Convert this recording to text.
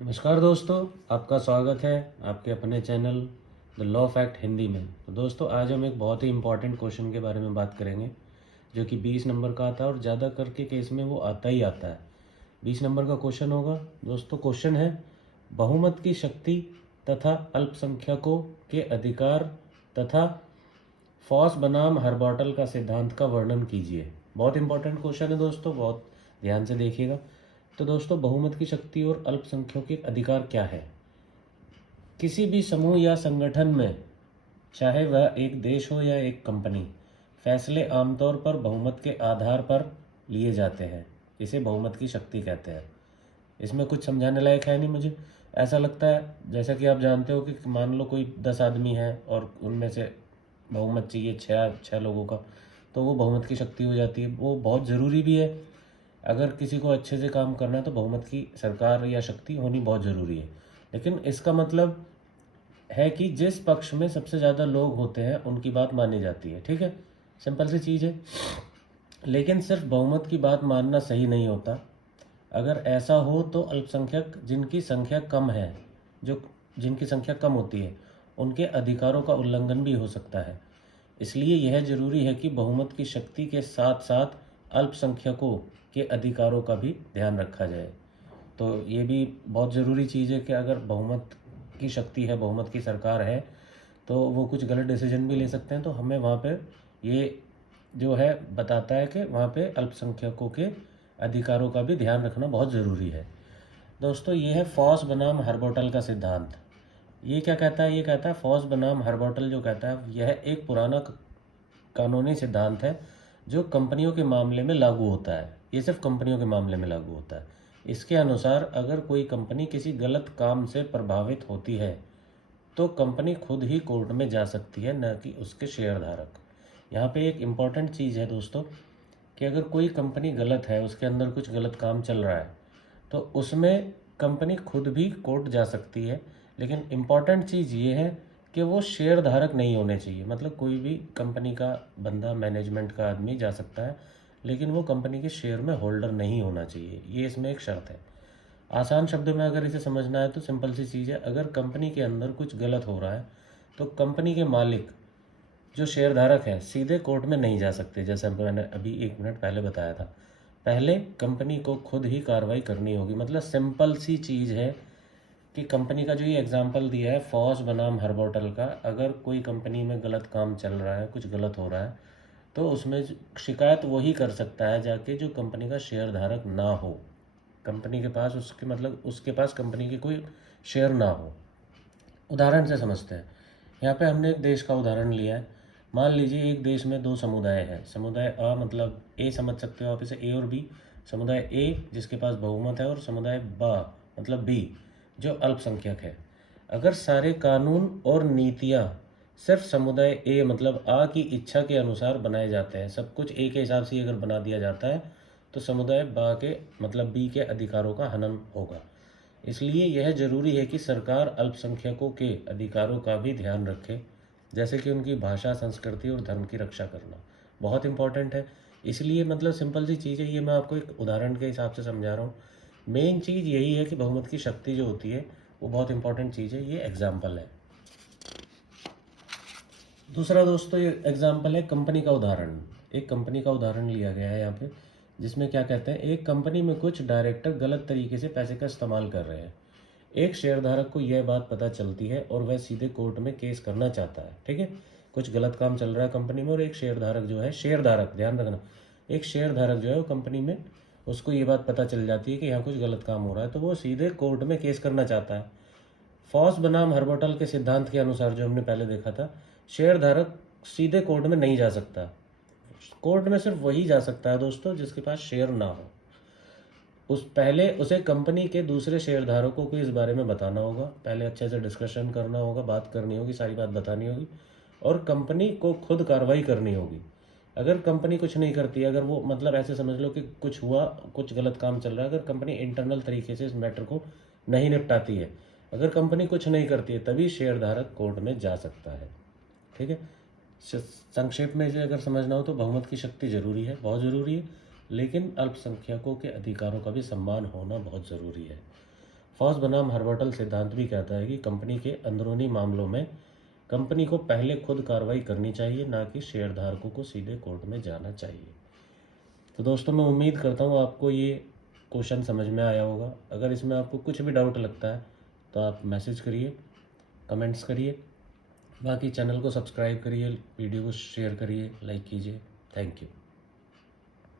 नमस्कार दोस्तों, आपका स्वागत है आपके अपने channel the law fact Hindi में। तो दोस्तों, आज हम एक बहुत ही इम्पॉर्टेंट क्वेश्चन के बारे में बात करेंगे जो कि 20 नंबर का आता है और ज़्यादा करके केस में वो आता ही आता है। 20 नंबर का क्वेश्चन होगा दोस्तों। क्वेश्चन है, बहुमत की शक्ति तथा अल्पसंख्यकों के अधिकार तथा फॉस बनाम हर्बॉटल का सिद्धांत का वर्णन कीजिए। बहुत इंपॉर्टेंट क्वेश्चन है दोस्तों, बहुत ध्यान से देखिएगा। तो दोस्तों, बहुमत की शक्ति और अल्पसंख्यकों के अधिकार क्या है? किसी भी समूह या संगठन में, चाहे वह एक देश हो या एक कंपनी, फैसले आमतौर पर बहुमत के आधार पर लिए जाते हैं। इसे बहुमत की शक्ति कहते हैं। इसमें कुछ समझाने लायक है नहीं। मुझे ऐसा लगता है जैसा कि आप जानते हो कि मान लो कोई 10 आदमी है और उनमें से बहुमत चाहिए छः छः लोगों का, तो वो बहुमत की शक्ति हो जाती है। वो बहुत ज़रूरी भी है। अगर किसी को अच्छे से काम करना है तो बहुमत की सरकार या शक्ति होनी बहुत ज़रूरी है। लेकिन इसका मतलब है कि जिस पक्ष में सबसे ज़्यादा लोग होते हैं उनकी बात मानी जाती है। ठीक है, सिंपल सी चीज़ है। लेकिन सिर्फ बहुमत की बात मानना सही नहीं होता। अगर ऐसा हो तो अल्पसंख्यक जिनकी संख्या कम है, जो जिनकी संख्या कम होती है, उनके अधिकारों का उल्लंघन भी हो सकता है। इसलिए यह जरूरी है कि बहुमत की शक्ति के साथ साथ अल्पसंख्यकों के अधिकारों का भी ध्यान रखा जाए। तो ये भी बहुत ज़रूरी चीज़ है कि अगर बहुमत की शक्ति है, बहुमत की सरकार है, तो वो कुछ गलत डिसीजन भी ले सकते हैं। तो हमें वहाँ पे ये जो है बताता है कि वहाँ पे अल्पसंख्यकों के अधिकारों का भी ध्यान रखना बहुत ज़रूरी है। दोस्तों, ये है फॉस बनाम हर्बोटल का सिद्धांत। ये क्या कहता है? ये कहता है फॉस बनाम हर्बोटल जो कहता है, यह एक पुराना कानूनी सिद्धांत है जो कंपनियों के मामले में लागू होता है। ये सिर्फ कंपनियों के मामले में लागू होता है। इसके अनुसार अगर कोई कंपनी किसी गलत काम से प्रभावित होती है तो कंपनी खुद ही कोर्ट में जा सकती है, न कि उसके शेयरधारक। यहाँ पे एक इम्पॉर्टेंट चीज़ है दोस्तों कि अगर कोई कंपनी गलत है, उसके अंदर कुछ गलत काम चल रहा है, तो उसमें कंपनी खुद भी कोर्ट जा सकती है। लेकिन इम्पॉर्टेंट चीज़ ये है कि वो शेयर धारक नहीं होने चाहिए। मतलब कोई भी कंपनी का बंदा, मैनेजमेंट का आदमी जा सकता है, लेकिन वो कंपनी के शेयर में होल्डर नहीं होना चाहिए। ये इसमें एक शर्त है। आसान शब्दों में अगर इसे समझना है तो सिंपल सी चीज़ है, अगर कंपनी के अंदर कुछ गलत हो रहा है तो कंपनी के मालिक जो शेयरधारक हैं सीधे कोर्ट में नहीं जा सकते। जैसे मैंने अभी 1 मिनट पहले बताया था, पहले कंपनी को खुद ही कार्रवाई करनी होगी। मतलब सिंपल सी चीज़ है कि कंपनी का जो ये एग्जांपल दिया है फॉस बनाम हर्बोटल का, अगर कोई कंपनी में गलत काम चल रहा है, कुछ गलत हो रहा है, तो उसमें शिकायत वही कर सकता है जाके जो कंपनी का शेयरधारक ना हो। कंपनी के पास उसके मतलब उसके पास कंपनी की कोई शेयर ना हो। उदाहरण से समझते हैं। यहाँ पे हमने एक देश का उदाहरण लिया है। मान लीजिए एक देश में दो समुदाय हैं। समुदाय अ मतलब ए, समझ सकते हो आप इसे, ए और बी। समुदाय ए जिसके पास बहुमत है और समुदाय ब मतलब बी जो अल्पसंख्यक है। अगर सारे कानून और नीतियाँ सिर्फ समुदाय ए मतलब आ की इच्छा के अनुसार बनाए जाते हैं, सब कुछ ए के हिसाब से अगर बना दिया जाता है, तो समुदाय बा के मतलब बी के अधिकारों का हनन होगा। इसलिए यह जरूरी है कि सरकार अल्पसंख्यकों के अधिकारों का भी ध्यान रखे, जैसे कि उनकी भाषा, संस्कृति और धर्म की रक्षा करना बहुत इंपॉर्टेंट है। इसलिए मतलब सिंपल सी चीज़ है, ये मैं आपको एक उदाहरण के हिसाब से समझा रहा हूँ। मेन चीज़ यही है कि बहुमत की शक्ति जो होती है वो बहुत इंपॉर्टेंट चीज़ है। ये एग्जाम्पल है। दूसरा दोस्तों, ये एग्जाम्पल है कंपनी का उदाहरण। एक कंपनी का उदाहरण लिया गया है यहाँ पे, जिसमें क्या कहते हैं, एक कंपनी में कुछ डायरेक्टर गलत तरीके से पैसे का इस्तेमाल कर रहे हैं। एक शेयरधारक को यह बात पता चलती है और वह सीधे कोर्ट में केस करना चाहता है। ठीक है, कुछ गलत काम चल रहा है कंपनी में और एक शेयरधारक जो है, शेयरधारक ध्यान रखना, एक शेयरधारक जो है वो कंपनी में, उसको ये बात पता चल जाती है कि यहाँ कुछ गलत काम हो रहा है, तो वो सीधे कोर्ट में केस करना चाहता है। फॉस बनाम हर्बोटल के सिद्धांत के अनुसार जो हमने पहले देखा था, शेयरधारक सीधे कोर्ट में नहीं जा सकता। कोर्ट में सिर्फ वही जा सकता है दोस्तों जिसके पास शेयर ना हो। उस पहले उसे कंपनी के दूसरे शेयरधारकों को इस बारे में बताना होगा, पहले अच्छे से डिस्कशन करना होगा, बात करनी होगी, सारी बात बतानी होगी, और कंपनी को खुद कार्रवाई करनी होगी। अगर कंपनी कुछ नहीं करती, अगर वो मतलब ऐसे समझ लो कि कुछ हुआ, कुछ गलत काम चल रहा है, अगर कंपनी इंटरनल तरीके से इस मैटर को नहीं निपटाती है, अगर कंपनी कुछ नहीं करती है, तभी शेयरधारक कोर्ट में जा सकता है। ठीक है, संक्षेप में इसे अगर समझना हो तो बहुमत की शक्ति जरूरी है, बहुत ज़रूरी है, लेकिन अल्पसंख्यकों के अधिकारों का भी सम्मान होना बहुत ज़रूरी है। फॉस बनाम हर्बर्टल सिद्धांत भी कहता है कि कंपनी के अंदरूनी मामलों में कंपनी को पहले खुद कार्रवाई करनी चाहिए, ना कि शेयरधारकों को सीधे कोर्ट में जाना चाहिए। तो दोस्तों, मैं उम्मीद करता हूँ आपको ये क्वेश्चन समझ में आया होगा। अगर इसमें आपको कुछ भी डाउट लगता है तो आप मैसेज करिए, कमेंट्स करिए। बाकी चैनल को सब्सक्राइब करिए, वीडियो को शेयर करिए, लाइक कीजिए। Thank you.